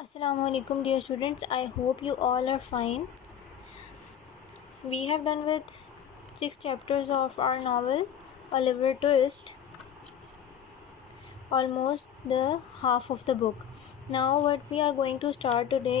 Assalamu alaikum dear students, I hope you all are fine. We have done with 6 chapters of our novel Oliver Twist, almost the half of the book. Now what we are going to start today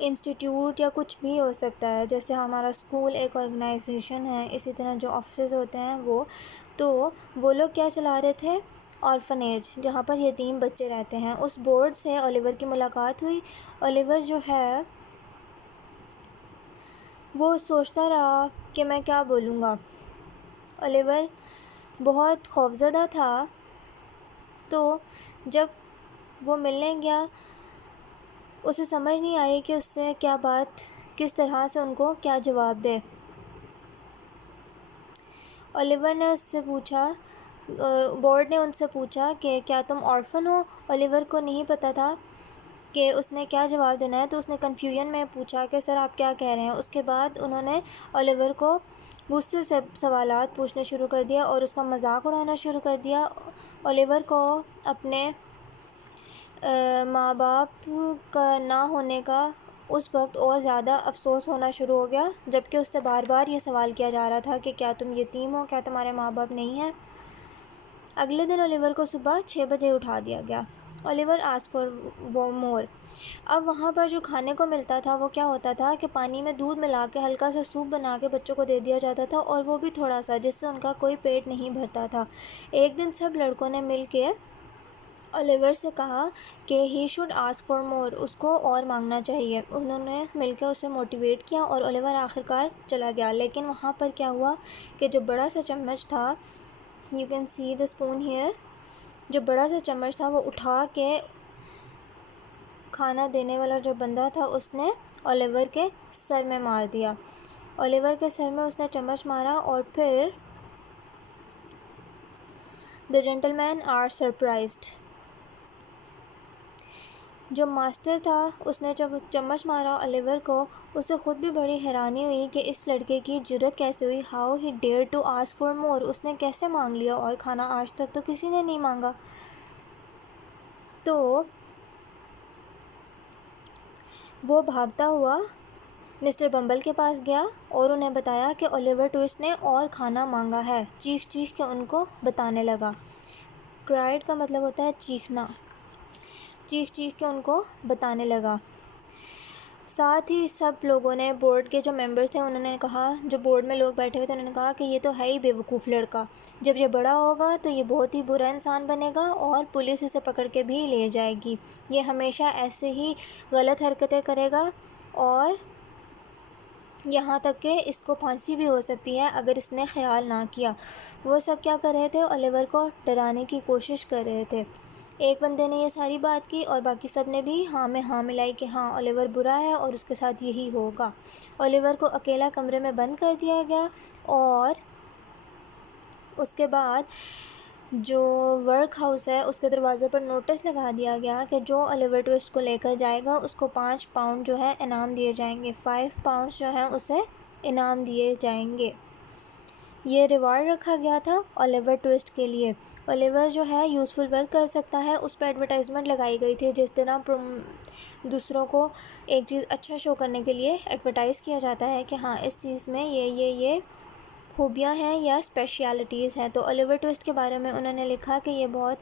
institute یا کچھ بھی ہو سکتا ہے، جیسے ہمارا school ایک organization ہے، اسی طرح جو آفسز ہوتے ہیں وہ لوگ کیا چلا رہے تھے؟ آرفنیج، جہاں پر یتیم بچے رہتے ہیں۔ اس بورڈ سے اولیور کی ملاقات ہوئی۔ اولیور جو ہے وہ سوچتا رہا کہ میں کیا بولوں گا۔ اولیور بہت خوفزدہ تھا، تو جب وہ ملنے گیا اسے سمجھ نہیں آئی کہ اس سے کیا بات، کس طرح سے ان کو کیا جواب دے۔ اولیور نے اس سے پوچھا، بورڈ نے ان سے پوچھا کہ کیا تم آرفن ہو؟ اولیور کو نہیں پتہ تھا کہ اس نے کیا جواب دینا ہے، تو اس نے کنفیوژن میں پوچھا کہ سر آپ کیا کہہ رہے ہیں۔ اس کے بعد انہوں نے اولیور کو غصے سے سوالات پوچھنے شروع کر دیا اور اس کا مذاق اڑانا شروع کر دیا۔ اولیور کو اپنے ماں باپ کا نہ ہونے کا اس وقت اور زیادہ افسوس ہونا شروع ہو گیا، جبکہ اس سے بار بار یہ سوال کیا جا رہا تھا کہ کیا تم یتیم ہو، کیا تمہارے ماں باپ نہیں ہیں۔ اگلے دن اولیور کو صبح 6 بجے اٹھا دیا گیا۔ اولیور آسک فار مور۔ اب وہاں پر جو کھانے کو ملتا تھا وہ کیا ہوتا تھا کہ پانی میں دودھ ملا کے ہلکا سا سوپ بنا کے بچوں کو دے دیا جاتا تھا، اور وہ بھی تھوڑا سا، جس سے ان کا کوئی پیٹ نہیں بھرتا تھا۔ ایک دن سب لڑکوں نے مل کے اولیور سے کہا کہ ہی شوڈ آسک فار مور، اس کو اور مانگنا چاہیے۔ انہوں نے مل کے اسے موٹیویٹ کیا اور اولیور آخرکار چلا گیا۔ لیکن وہاں پر کیا ہوا کہ جو بڑا سا چمچ تھا، you can see the spoon here, جو بڑا سا چمچ تھا وہ اٹھا کے کھانا دینے والا جو بندہ تھا اس نے اولیور کے سر میں مار دیا۔ اولیور کے سر میں اس نے چمچ مارا، اور پھر the gentlemen are surprised۔ جو ماسٹر تھا اس نے جب چمچ مارا اولیور کو، اسے خود بھی بڑی حیرانی ہوئی کہ اس لڑکے کی جرأت کیسے ہوئی۔ how he dared to ask for more، اس نے کیسے مانگ لیا، اور کھانا آج تک تو کسی نے نہیں مانگا۔ تو وہ بھاگتا ہوا مسٹر بمبل کے پاس گیا اور انہیں بتایا کہ اولیور ٹوسٹ نے اور کھانا مانگا ہے۔ چیخ چیخ کے ان کو بتانے لگا۔ کرائڈ کا مطلب ہوتا ہے چیخنا۔ چیخ چیخ کے ان کو بتانے لگا۔ ساتھ ہی سب لوگوں نے، بورڈ کے جو ممبرز تھے انہوں نے کہا، جو بورڈ میں لوگ بیٹھے ہوئے تھے انہوں نے کہا کہ یہ تو ہے ہی بے وقوف لڑکا، جب یہ بڑا ہوگا تو یہ بہت ہی برا انسان بنے گا اور پولیس اسے پکڑ کے بھی لے جائے گی۔ یہ ہمیشہ ایسے ہی غلط حرکتیں کرے گا، اور یہاں تک کہ اس کو پھانسی بھی ہو سکتی ہے اگر اس نے خیال نہ کیا۔ وہ سب کیا کر رہے تھے؟ اولیور کو ڈرانے کی کوشش کر رہے تھے۔ ایک بندے نے یہ ساری بات کی اور باقی سب نے بھی ہاں میں ہاں ملائی کہ ہاں اولیور برا ہے اور اس کے ساتھ یہی ہوگا۔ اولیور کو اکیلا کمرے میں بند کر دیا گیا، اور اس کے بعد جو ورک ہاؤس ہے اس کے دروازے پر نوٹس لگا دیا گیا کہ جو اولیور ٹوسٹ کو لے کر جائے گا اس کو 5 پاؤنڈ جو ہے انعام دیے جائیں گے، 5 پاؤنڈ جو ہے اسے انعام دیے جائیں گے۔ یہ ریوارڈ رکھا گیا تھا اولیور ٹوسٹ کے لیے۔ اولیور جو ہے یوزفل ورک کر سکتا ہے، اس پہ ایڈورٹائزمنٹ لگائی گئی تھی، جس طرح دوسروں کو ایک چیز اچھا شو کرنے کے لیے ایڈورٹائز کیا جاتا ہے کہ ہاں اس چیز میں یہ خوبیاں ہیں یا اسپیشیلٹیز ہیں۔ تو اولیور ٹوسٹ کے بارے میں انہوں نے لکھا کہ یہ بہت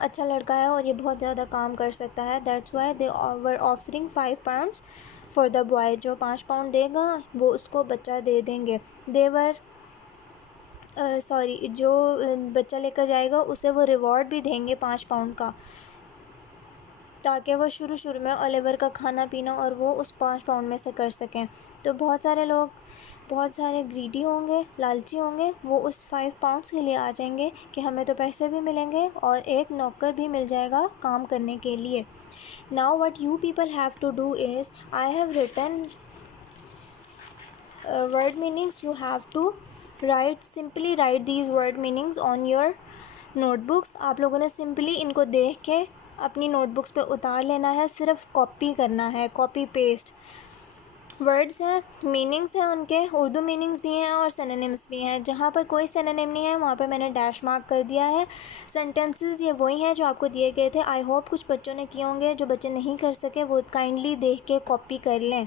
اچھا لڑکا ہے اور یہ بہت زیادہ کام کر سکتا ہے، that's why they were offering 5 pounds for the boy. جو 5 پاؤنڈ دے گا وہ اس کو بچہ دے دیں گے۔ جو بچہ لے کر جائے گا اسے وہ ریوارڈ بھی دیں گے 5 پاؤنڈ کا، تاکہ وہ شروع میں اولیور کا کھانا پینا اور وہ اس 5 پاؤنڈ میں سے کر سکیں۔ تو بہت سارے لوگ، بہت سارے گریڈی ہوں گے، لالچی ہوں گے، وہ اس 5 پاؤنڈس کے لیے آ جائیں گے کہ ہمیں تو پیسے بھی ملیں گے اور ایک نوکر بھی مل جائے گا کام کرنے کے لیے۔ Now what you people have to do is, I have written word meanings. You have to simply write these word meanings on your notebooks. آپ لوگوں نے سمپلی ان کو دیکھ کے اپنی نوٹ بکس پہ اتار لینا ہے، صرف کاپی کرنا ہے، کاپی پیسٹ۔ ورڈز ہیں، میننگز ہیں ان کے، اردو میننگز بھی ہیں اور سینونیمز بھی ہیں۔ جہاں پر کوئی سینونیم نہیں ہے وہاں پر میں نے ڈیش مارک کر دیا ہے۔ سینٹینسز یہ وہی ہیں جو آپ کو دیے گئے تھے۔ آئی ہوپ کچھ بچوں نے کیے ہوں گے، جو بچے نہیں کر سکے وہ کائنڈلی دیکھ کے کاپی کر لیں۔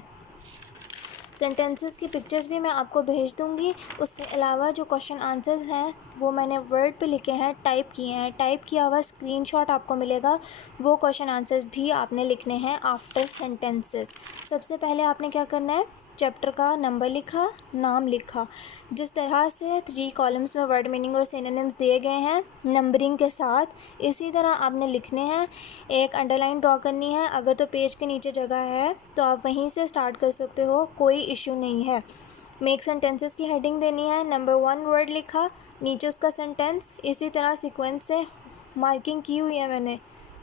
سینٹینسز کی پکچرز بھی میں آپ کو بھیج دوں گی. اس کے علاوہ جو کوشچن آنسرز ہیں وہ میں نے ورڈ پہ لکھے ہیں، ٹائپ کیے ہیں، ٹائپ کیا ہوا اسکرین شاٹ آپ کو ملے گا. وہ کوشچن آنسرز بھی آپ نے لکھنے ہیں آفٹر سینٹینسز. سب سے پہلے آپ نے کیا کرنا ہے، چیپٹر کا نمبر لکھا، نام لکھا. جس طرح سے 3 کالمس میں ورڈ میننگ اور سینونیمز دیے گئے ہیں نمبرنگ کے ساتھ، اسی طرح آپ نے لکھنے ہیں. ایک انڈر لائن ڈرا کرنی ہے. اگر تو پیج کے نیچے جگہ ہے تو آپ وہیں سے سٹارٹ کر سکتے ہو، کوئی ایشو نہیں ہے. میک سینٹینسز کی ہیڈنگ دینی ہے. نمبر 1 ورڈ لکھا، نیچے اس کا سینٹینس. اسی طرح سیکوینس سے مارکنگ کی ہوئی ہے میں نے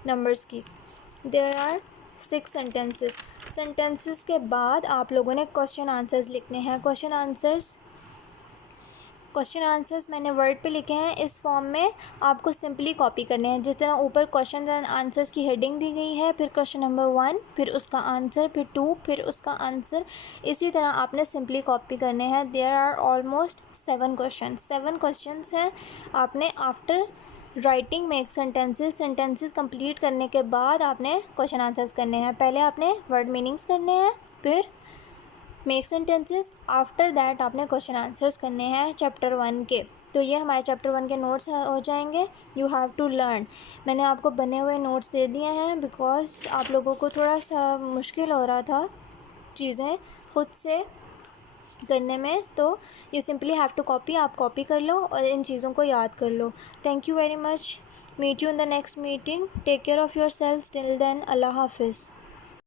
نمبرز کی. There are 6 sentences. سینٹینسز کے بعد آپ لوگوں نے کوشچن آنسرز لکھنے ہیں. کوشچن آنسرز میں نے ورڈ پہ لکھے ہیں. اس فارم میں آپ کو سمپلی کاپی کرنے ہیں. جس طرح اوپر کوشچنز اینڈ آنسرز کی ہیڈنگ دی گئی ہے، پھر کوشچن نمبر 1، پھر اس کا آنسر، پھر 2، پھر اس کا آنسر. اسی طرح آپ نے سمپلی کاپی کرنے ہیں. دیر آر آلموسٹ 7 کوشچنس ہیں. آپ نے after writing make sentences complete کرنے کے بعد آپ نے کوشچن آنسرز کرنے ہیں. پہلے آپ نے ورڈ میننگز کرنے ہیں، پھر میک سینٹینسز، آفٹر دیٹ آپ نے کوشچن آنسرز کرنے ہیں چیپٹر 1 کے. تو یہ ہمارے چیپٹر 1 کے نوٹس ہو جائیں گے. You have to learn. میں نے آپ کو بنے ہوئے نوٹس دے دیے ہیں بیکاز آپ لوگوں کو تھوڑا سا مشکل ہو رہا تھا چیزیں خود سے کرنے میں. تو you simply have to copy. آپ کاپی کر لو اور ان چیزوں کو یاد کر لو. Thank you very much. Meet you in the next meeting. Take care of yourself. Till then اللہ حافظ.